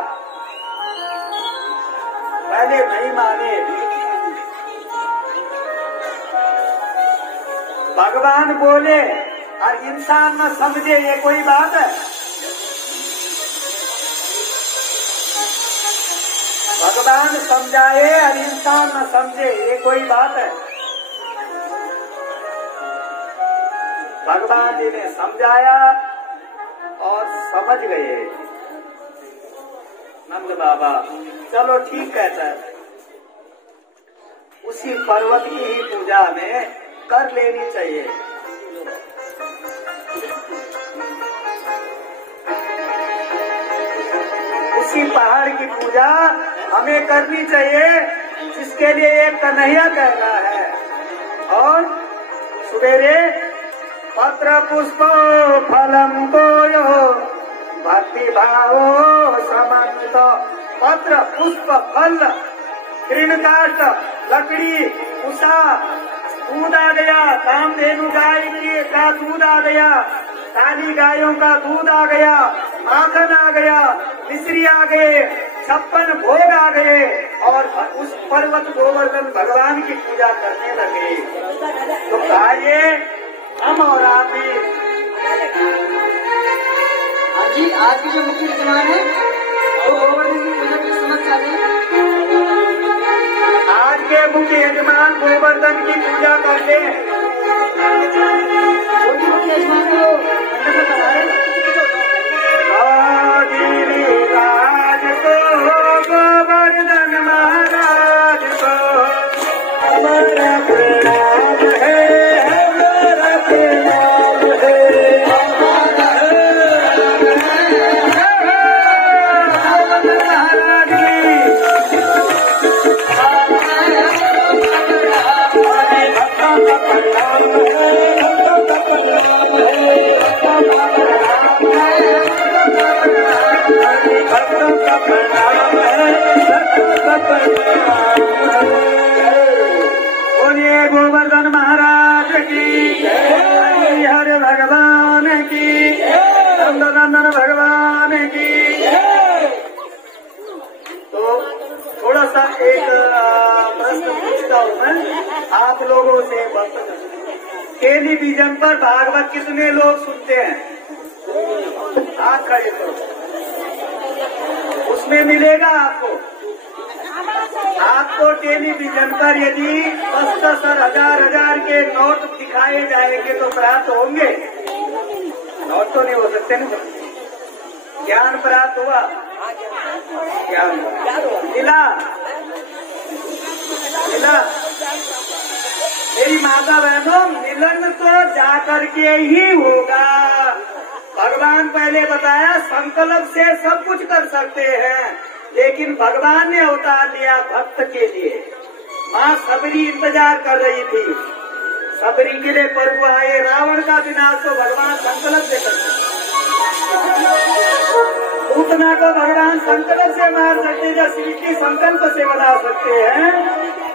पहले नहीं माने। भगवान बोले और इंसान न समझे, ये कोई बात है? भगवान समझाए और इंसान न समझे, ये कोई बात है? भगवान जी ने समझाया और समझ गए नंद बाबा। चलो ठीक कहता है, उसी पर्वत की ही पूजा हमें कर लेनी चाहिए। उसी पहाड़ की पूजा हमें करनी चाहिए जिसके लिए एक कन्हैया कहना है। और सवेरे पत्र पुष्प फलम कोयो भक्ति भावो समन्वित। पत्र पुष्प फल तृणकाष्ठ लकड़ी उषा दूध आ गया, कामधेनु गाय का दूध आ गया, काली गायों का दूध आ गया, माखन आ गया, मिश्री आ गए, 56 भोग आ गए, और उस पर्वत गोवर्धन भगवान की पूजा करने लगे। तो आइए हम और आप भी। हाँ जी, आज की जो मुख्य विद्यमान है वो गोवर्धन की पूजा की समझ चाहते हैं। आज के मुख्य यजमान गोवर्धन की पूजा करते हैं। मुख्य यजमान को राज को गोवर्धन महाराज को हमारा प्रणाम है, हमारा प्रणाम है। बोलिए गोवर्धन महाराज की, हरि भगवान की, नंदनंदन भगवान की। तो थोड़ा सा एक प्रश्न पूछता हूँ मैं आप लोगों से। टेलीविजन पर भागवत कितने लोग सुनते हैं? हाथ खड़े करो। उसमें मिलेगा आपको टेलीविजन पर यदि 10,000 हजार के नोट दिखाए जाएंगे तो प्राप्त होंगे? नोट तो नहीं हो सकते ना। ज्ञान प्राप्त हुआ, ज्ञान मिला, मिला। मेरी माता बहनों, मिलन तो जा करके ही होगा। भगवान पहले बताया संकल्प से सब कुछ कर सकते हैं, लेकिन भगवान ने अवतार लिया भक्त के लिए। माँ सबरी इंतजार कर रही थी, सबरी के लिए प्रभु आए। रावण का विनाश तो भगवान संकल्प से करते, पूतना को भगवान संकल्प से मार सकते, जब सृष्टि संकल्प से बना सकते हैं,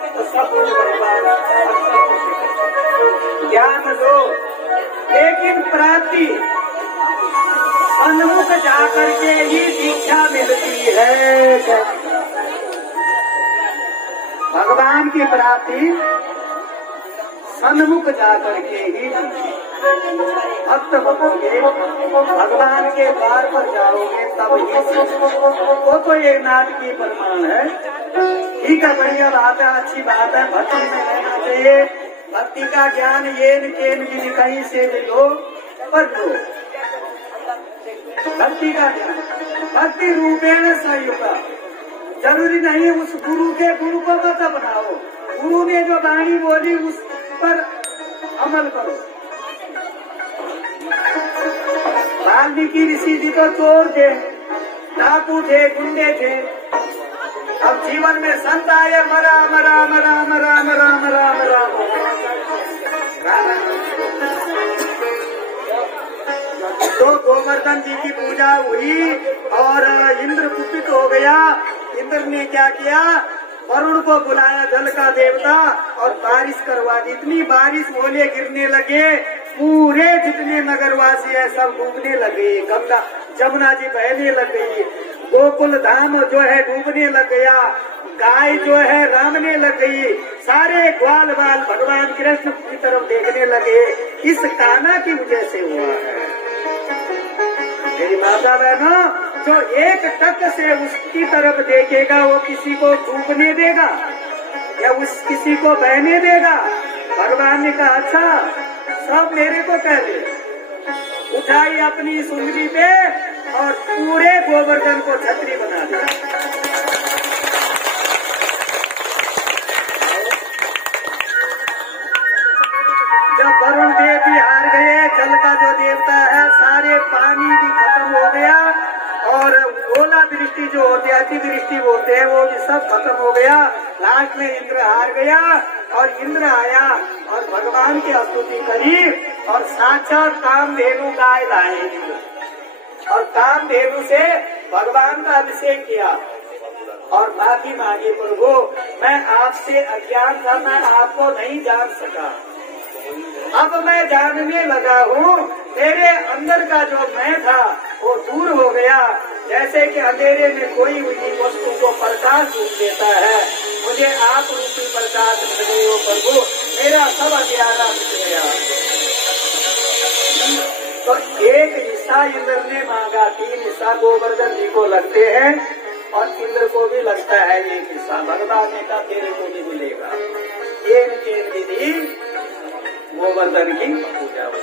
तो सब कुछ भगवान ज्ञान दो। लेकिन प्राप्ति सन्मुख जाकर के ही दीक्षा मिलती है। भगवान की प्राप्ति सन्मुख जाकर के ही भक्त बनोगे, भगवान के द्वार पर जाओगे तब ही। वो तो ये नाटकीय प्रमाण है। ठीक है, बढ़िया बात है, अच्छी बात है, भक्ति में रहना चाहिए। भक्ति का ज्ञान येन केन भी कहीं से भी लो पर लो। भक्ति का ज्ञान भक्ति रूपेण संयुक्ता, जरूरी नहीं उस गुरु के गुरु को मत अपनाओ, गुरु ने जो वाणी बोली उस पर अमल करो। वाल्मीकि ऋषि जी तो चोर थे, डाकू थे, गुंडे थे। अब जीवन में संत आए, मरा मरा मरा मरा मरा मरा मरा। तो गोवर्धन जी की पूजा हुई और इंद्र कुपित हो गया। इंद्र ने क्या किया, वरुण को बुलाया, जल का देवता, और बारिश करवा दी। इतनी बारिश ओले गिरने लगे, पूरे जितने नगरवासी है सब डूबने लगे। गंगा जमुना जी बहने लग गई, गोकुल धाम जो है डूबने लग गया, गाय जो है रामने लग गई, सारे ग्वाल बाल भगवान कृष्ण की तरफ देखने लगे। इस कान्हा की वजह से हुआ है। मेरी माता बहनों, जो एक टक से उसकी तरफ देखेगा वो किसी को डूबने देगा या उस किसी को बहने देगा? भगवान ने कहा अच्छा सब मेरे को कह दे। उठाई अपनी सुंदरी पे और पूरे गोवर्धन को छतरी बना दिया। जब वरुण देव भी हार गए, जल का जो देवता है, सारे पानी भी खत्म हो गया और ओला वृष्टि जो होती है, अतिवृष्टि बोलते हैं, वो भी सब खत्म हो गया। लास्ट में इंद्र हार गया और इंद्र आया और भगवान की स्तुति करी और साक्षात कामधेनु गाय लाए और कामधेनु से भगवान का अभिषेक किया और माफी मांगी, प्रभु मैं आपसे अज्ञान था, मैं आपको नहीं जान सका, अब मैं जानने लगा हूँ। मेरे अंदर का जो मैं था वो दूर हो गया। जैसे कि अंधेरे में कोई उसी वस्तु को प्रकाश रूप देता है, मुझे आप रूपी प्रकाश मिल गए हो प्रभु, मेरा सब अज्ञान मिट गया। तो एक हिस्सा इंद्र ने मांगा, 3 हिस्सा गोवर्धन जी को लगते हैं और इंद्र को भी लगता है एक हिस्सा। भगवान ने कहा तेरे को भी मिलेगा। एक विधि गोवर्धन की पूजा हो।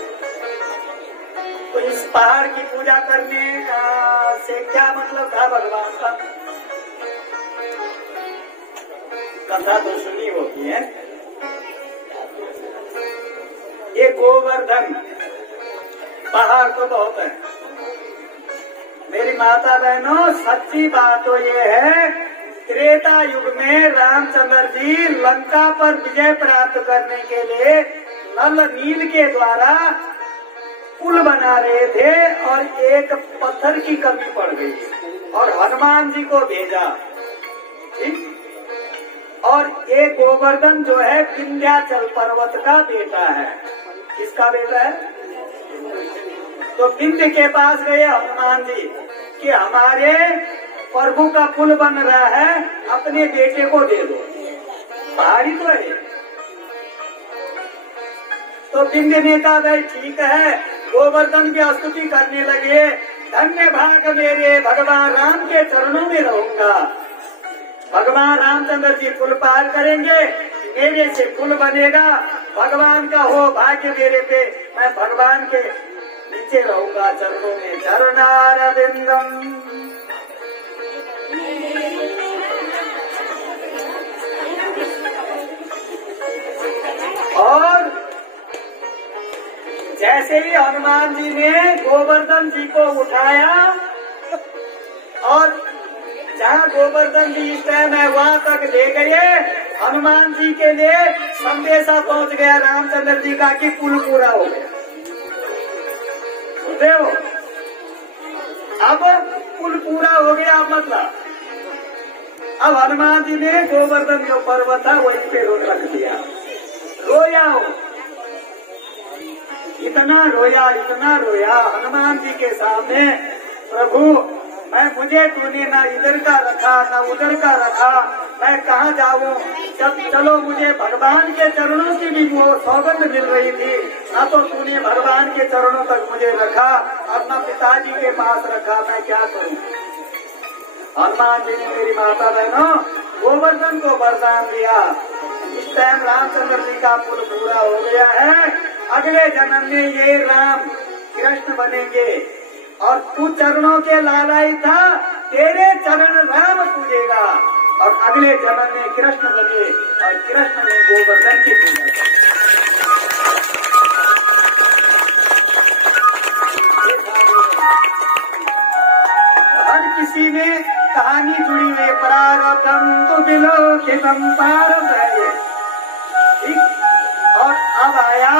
तो इस पहाड़ की पूजा करने से क्या मतलब था भगवान का? कथा तो सुनी होती है। ये गोवर्धन पहाड़ तो बहुत है। मेरी माता बहनों, सच्ची बात तो ये है, त्रेता युग में रामचंद्र जी लंका पर विजय प्राप्त करने के लिए नल नील के द्वारा पुल बना रहे थे और एक पत्थर की कमी पड़ गई और हनुमान जी को भेजा। ठीक, और एक गोवर्धन जो है विंध्याचल पर्वत का बेटा है। किसका बेटा है? तो विंध्य के पास गए हनुमान जी कि हमारे प्रभु का पुल बन रहा है, अपने बेटे को दे दो। पहाड़ी तो है। तो विंध्य ने कहा भाई ठीक है, गोवर्धन की स्तुति करने लगे। धन्य भाग मेरे, भगवान राम के चरणों में रहूंगा। भगवान रामचंद्र जी पुल पार करेंगे, मेरे से पुल बनेगा। भगवान का हो भाग्य मेरे पे, मैं भगवान के नीचे रहूंगा, चरणों में। चरणारविंदम और जैसे ही हनुमान जी ने गोवर्धन जी को उठाया और जहाँ गोवर्धन जी इस टाइम है वहाँ तक ले गए, हनुमान जी के लिए संदेशा पहुँच गया रामचंद्र जी का कि पुल पूरा हो गया। सुनते हो? अब पुल पूरा हो गया, मतलब अब हनुमान जी ने गोवर्धन जो पर्वत था वहीं पे रख दिया। रोया हो, इतना रोया हनुमान जी के सामने, प्रभु मुझे तूने ना इधर का रखा ना उधर का रखा, मैं कहाँ जाऊँ? जब चलो मुझे भगवान के चरणों की भी वो सौगंध मिल रही थी, ना तो तूने भगवान के चरणों तक मुझे रखा और ना पिताजी के पास रखा, मैं क्या करूँ? हनुमान जी ने मेरी माता बहनों गोवर्धन को वरदान दिया। इस टाइम रामचंद्र जी का पुल पूरा हो गया है। अगले जन्म में ये राम कृष्ण बनेंगे और तू चरणों के लालाई था, तेरे चरण राम पूजेगा और अगले जन्म में कृष्ण बने और कृष्ण ने गोवर्धन की पूजा की। हर किसी ने कहानी जुड़ी हुई, प्रारब्धम तो विलोकितम पारम है। ठीक, और अब आया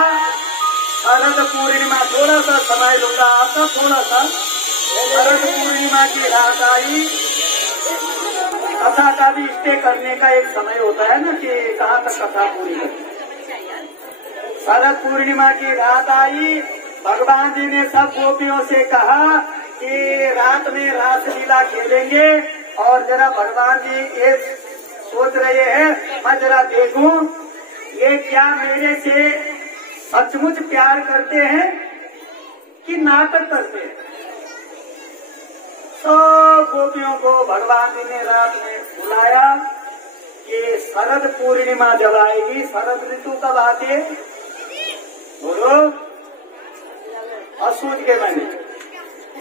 शरद पूर्णिमा। थोड़ा सा समय लूंगा आपका, थोड़ा सा। शरद पूर्णिमा की रात आई। कथा का भी स्टे करने का एक समय होता है ना कि कहाँ तक कथा पूरी करनी। शरद पूर्णिमा की रात आई। भगवान जी ने सब गोपियों से कहा कि रात में रासलीला खेलेंगे और जरा भगवान जी ये सोच रहे हैं मैं जरा देखूं ये क्या मेरे से सचमुच प्यार करते हैं कि नाटक करते हैं। तो गोपियों को भगवान जी ने रात में बुलाया कि शरद पूर्णिमा जब आएगी, शरद ऋतु कब आती है बोलो, और सूझ के बने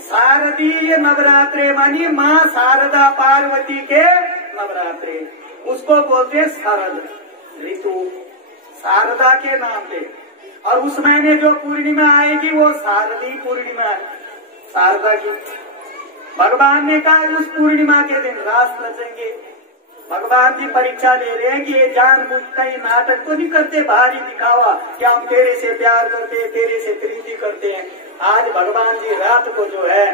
शारदीय नवरात्रे मानी माँ शारदा पार्वती के नवरात्रे, उसको बोलते शरद ऋतु शारदा के नाम पे। और उस महीने जो पूर्णिमा आएगी वो शारदी पूर्णिमा है, शारदा की। भगवान ने कहा उस पूर्णिमा के दिन रास रचेंगे। भगवान जी परीक्षा ले रहे हैं कि ये जानबूझकर ही नाटक तो नहीं करते भारी दिखावा कि हम तेरे से प्यार करते हैं, तेरे से प्रीति करते हैं। आज भगवान जी रात को जो है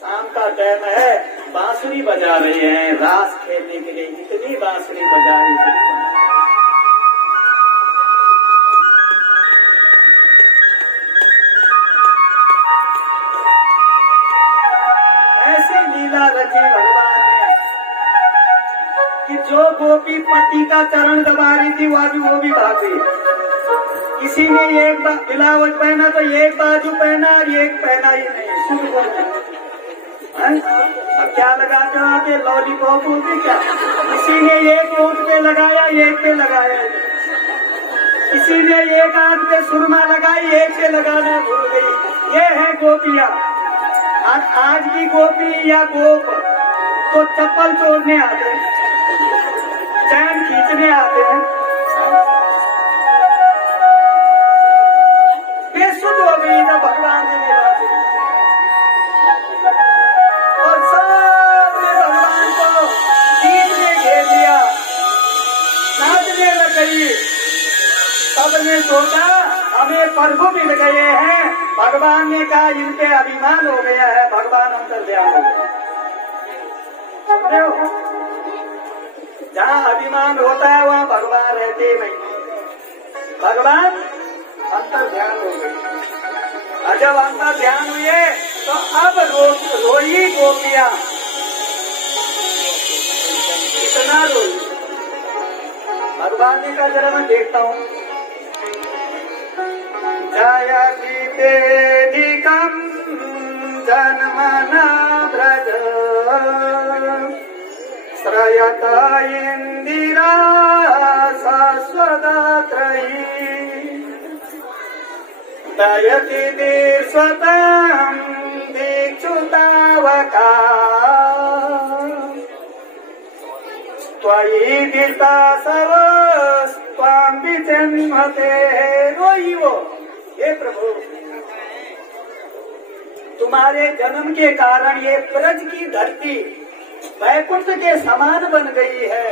शाम का टाइम है बांसुरी बजा रहे हैं रास खेलने के लिए। इतनी बांसुरी बजाई, ऐसे लीला रची भगवान ने कि जो गोपी पति का चरण दबा रही थी वो भी भाग गई। किसी ने एक ब्लाउज पहना तो एक बाजू पहना और एक पहना ही नहीं, शुद्ध बोलते। अब क्या लगाते वहाँ पे लॉलीपॉप होती क्या? किसी ने एक ओठ पे लगाया, एक पे लगाया, किसी ने एक हाथ पे सुरमा लगाई, एक पे लगाना भूल गई। ये है गोपियाँ। आज की गोपी या गोप तो चप्पल तोड़ने आते हैं, चैन खींचने आते हैं, बेसुध हो गई ना भगवान जी ने बात। और सबने भगवान को जीत में घेर लिया, नाचने लग गई। सबने सोचा हमें प्रभु मिल गए हैं। भगवान ने कहा इनके अभिमान हो गया है, भगवान अंतर्ध्यान हो गया। जहाँ अभिमान होता है वहाँ भगवान रहते नहीं, भगवान अंतर्ध्यान हो गए। और जब अंतर्ध्यान हुए तो अब रोई गोपियाँ, कितना रोई। भगवान ने कहा जरा मैं देखता हूँ। जयति वेदिकं जन्मना व्रज श्रयत इंदिरा शाश्वतत्रयी दयति दीर्षतां दीक्षुतावका त्वयि दिता त्वां विचिन्वते रोई वो। हे प्रभु, तुम्हारे जन्म के कारण ये ब्रज की धरती वैकुंठ के समान बन गई है।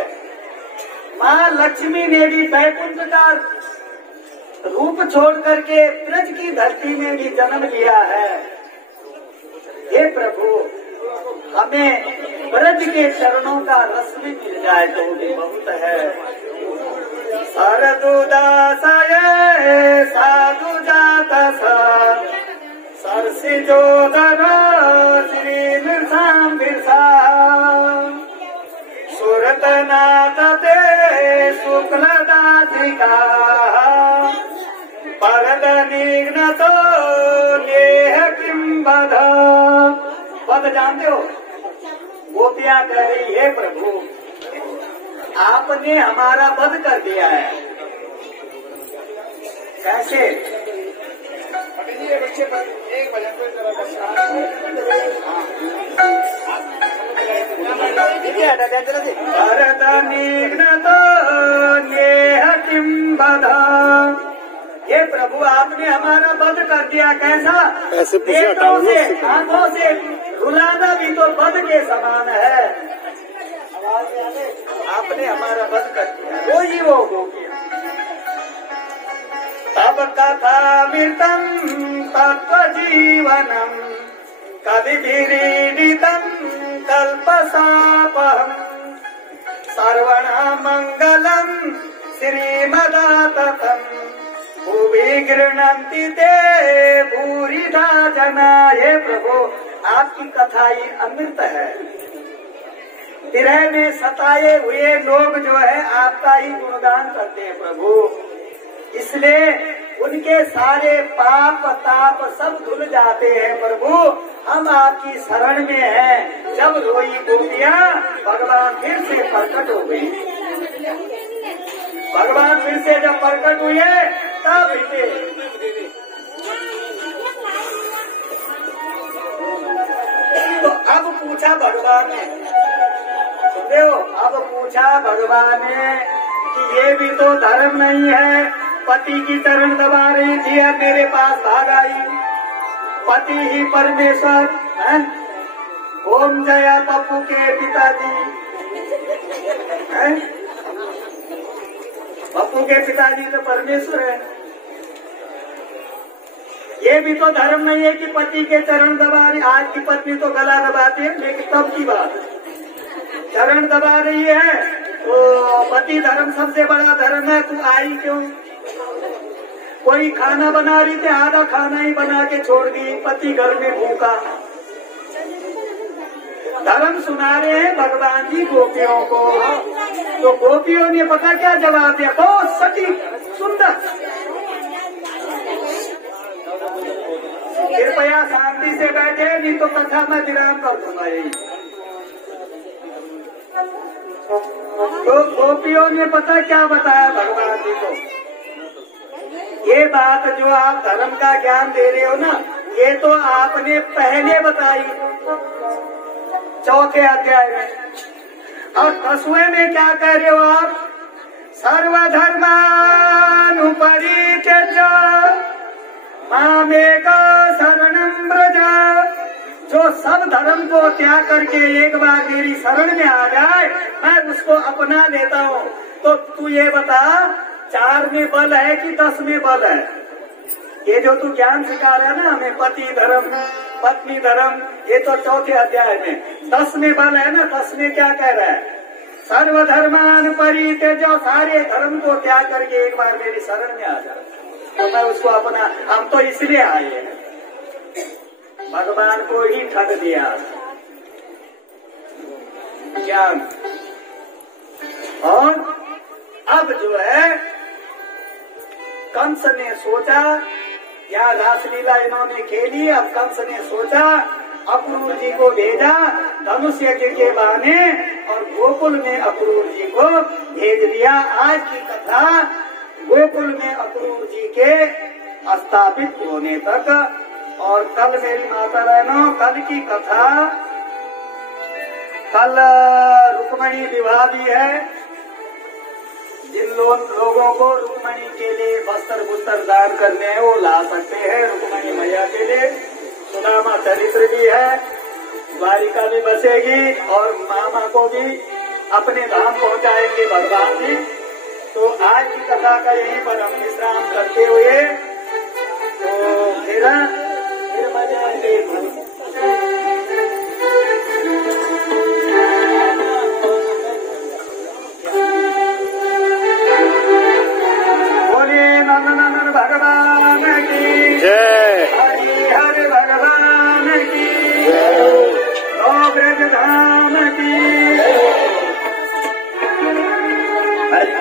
माँ लक्ष्मी ने भी वैकुंठ का रूप छोड़ करके ब्रज की धरती में भी जन्म लिया है। हे प्रभु, हमें ब्रज के चरणों का रस भी मिल जाए तो भी बहुत है। सरदुदासय साधु जात सरसिजोदर श्री मिर्साम बिरसा सुरतनाथ ते शुक्लदासिका परद निघ्न तो लेह किम बध। पद जानते हो? गोपियां कह रही है प्रभु, आपने हमारा वध कर दिया है। कैसे? एक भजन भरत निघ्न तो नेह किम बधा। ये प्रभु, आपने हमारा वध कर दिया। कैसा? नेत्रों से, आंखों से रुलाना भी तो वध के समान है। आपने हमारा वध कर दिया। वो ही वो गोपियां। तब कथा मृतम तत्व जीवनम कविभिरीडितम कल्पसापहम सर्वण मंगलम श्रीमदाततम भूवि गृह्णन्ति ते भूरिधा जना। हे प्रभु, आपकी कथा ही अमृत है। विरह में सताए हुए लोग जो है आपका ही गुणगान करते हैं प्रभु। इसलिए उनके सारे पाप ताप सब धुल जाते हैं प्रभु। हम आपकी शरण में हैं। जब रोई गोपियां, भगवान फिर से प्रकट हो गई। भगवान फिर से जब प्रकट हुए तब तो अब पूछा भगवान ने, सुनते हो? अब पूछा भगवान ने कि ये भी तो धर्म नहीं है। पति की चरण दबा रही थी, अब मेरे पास भाग आई। पति ही परमेश्वर है। ओम जया पप्पू के पिताजी है। पप्पू के पिताजी तो परमेश्वर है। ये भी तो धर्म नहीं है कि पति के चरण दबा रही। आज की पत्नी तो गला दबाती है, लेकिन तब की बात चरण दबा रही है तो पति धर्म सबसे बड़ा धर्म है। तू आई क्यों? कोई खाना बना रही थी, आधा खाना ही बना के छोड़ दी, पति घर में भूखा। धर्म सुना रहे हैं भगवान जी गोपियों को। तो गोपियों ने पता क्या जवाब दिया? बहुत सटीक, सुंदर। कृपया शांति से बैठे, नहीं तो कथा में विराम कर दूंगा। यही तो गोपियों ने पता क्या बताया भगवान जी को? ये बात जो आप धर्म का ज्ञान दे रहे हो ना, ये तो आपने पहले बताई 4थे अध्याय में। और 10वें में क्या कह रहे हो आप? सर्वधर्मानुपरित्यज्य मामेक शरणं व्रज। जो सब धर्म को त्याग करके एक बार मेरी शरण में आ जाए, मैं उसको अपना लेता हूँ। तो तू ये बता, 4 में बल है कि 10 में बल है? ये जो तू ज्ञान सिखा रहा है ना हमें, पति धर्म पत्नी धर्म, ये तो 4थे अध्याय में। 10 में बल है ना? 10 में क्या कह रहा है? सर्वधर्मान परित्यज्य। सारे धर्म को त्याग करके एक बार मेरी शरण में आ जाए तो मैं उसको अपना। हम तो इसलिए आए हैं, भगवान को ही ठग दिया ज्ञान। और अब जो है कंस ने सोचा, या रासलीला इन्होंने खेली। अब कंस ने सोचा, अक्रूर जी को भेजा धनुष यज्ञ के बहाने, और गोकुल में अक्रूर जी को भेज दिया। आज की कथा गोकुल में अक्रूर जी के स्थापित होने तक। और कल मेरी माता बहनों, कल की कथा, कल रुक्मणी विवाह भी है। जिन लोगों को रुक्मणी के लिए वस्त्र दान करने हैं वो ला सकते हैं। रुक्मणी मैया के लिए सुदामा चरित्र भी है, द्वारिका भी बसेगी और मामा को भी अपने धाम पहुंचाएंगे भगवान जी। तो आज की कथा का यहीं पर हम विश्राम करते हुए तो फिर बजाएंगे। बोले नंदनंदन भगवान की जय, हरि हर भगवान की ब्रज धाम की।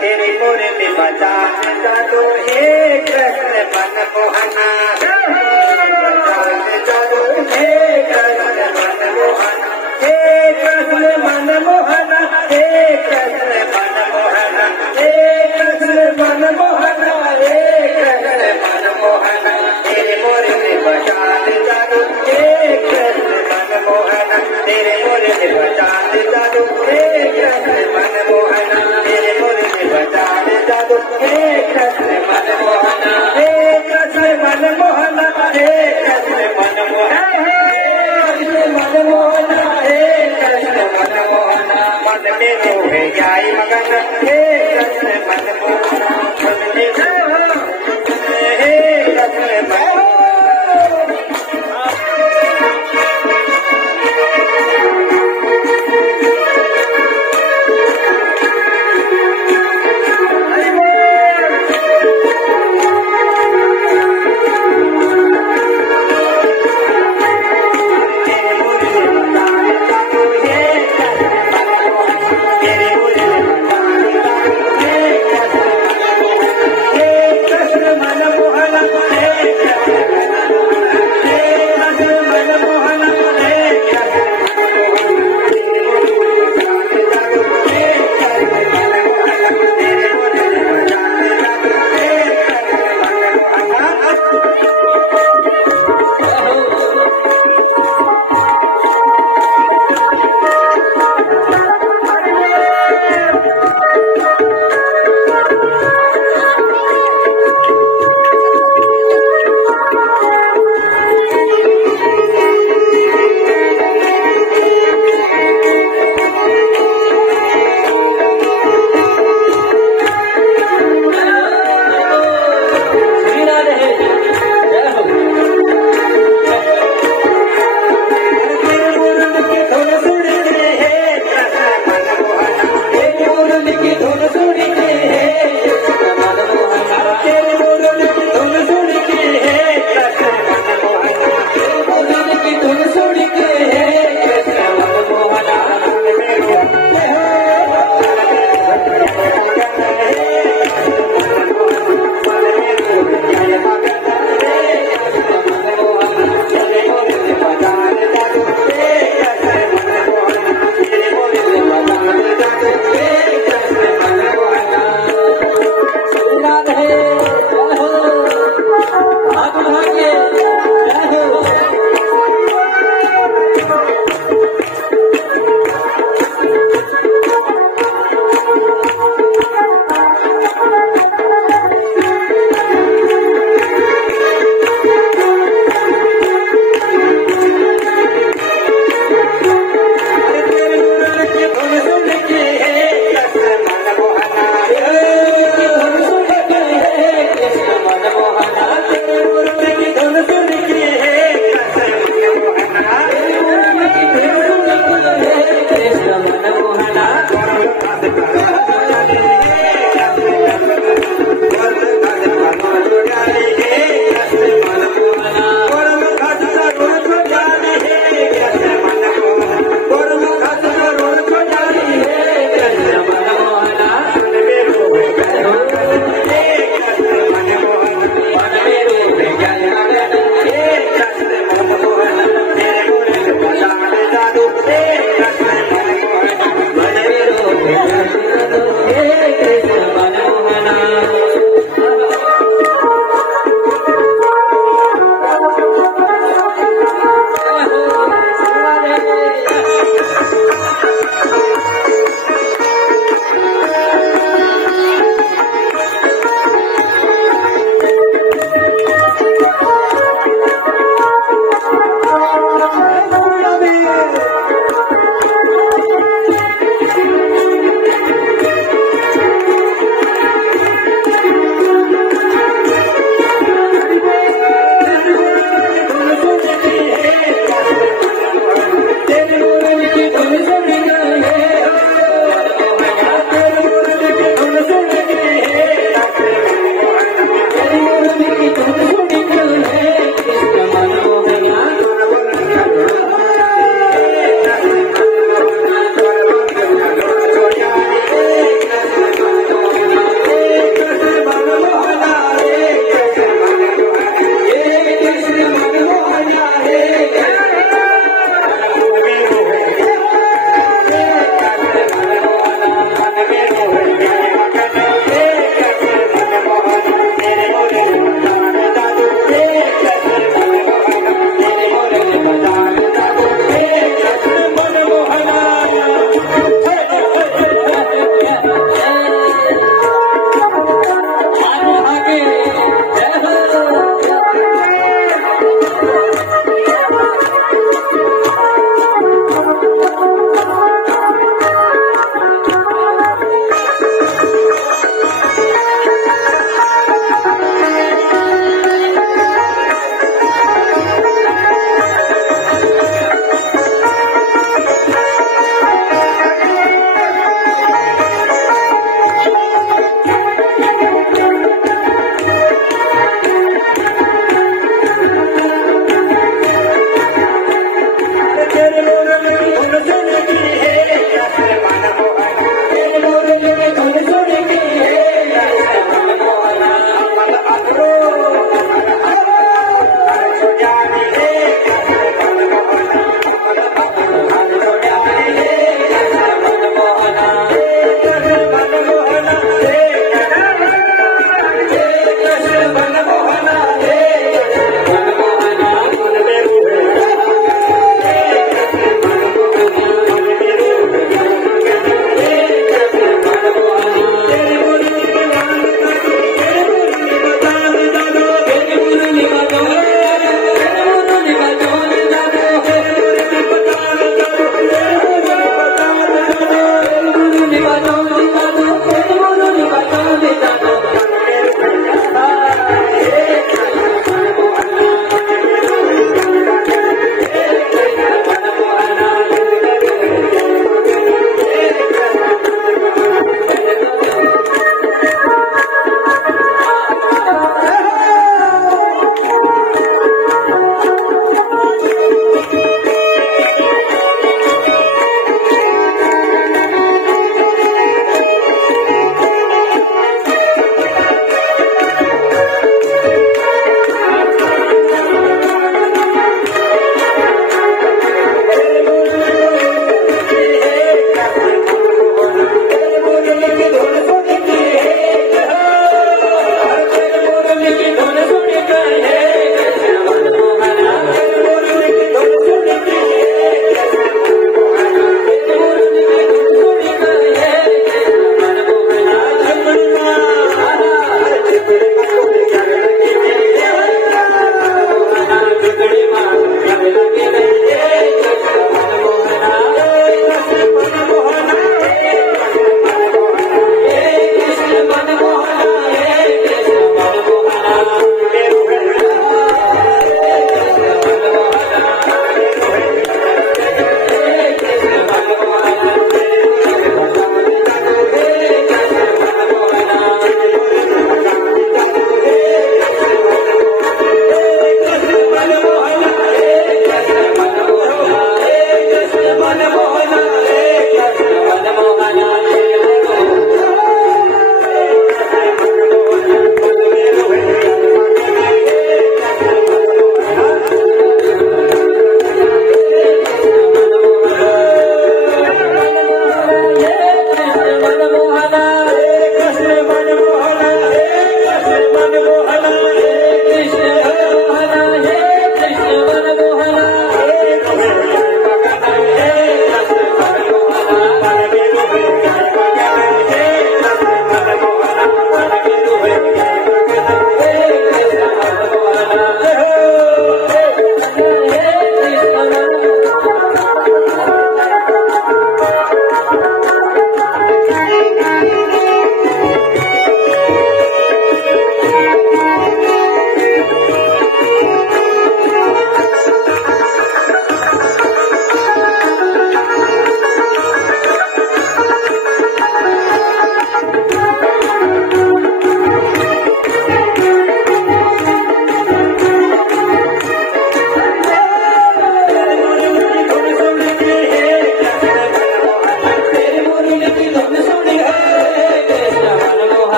तेरे पूरे में बचा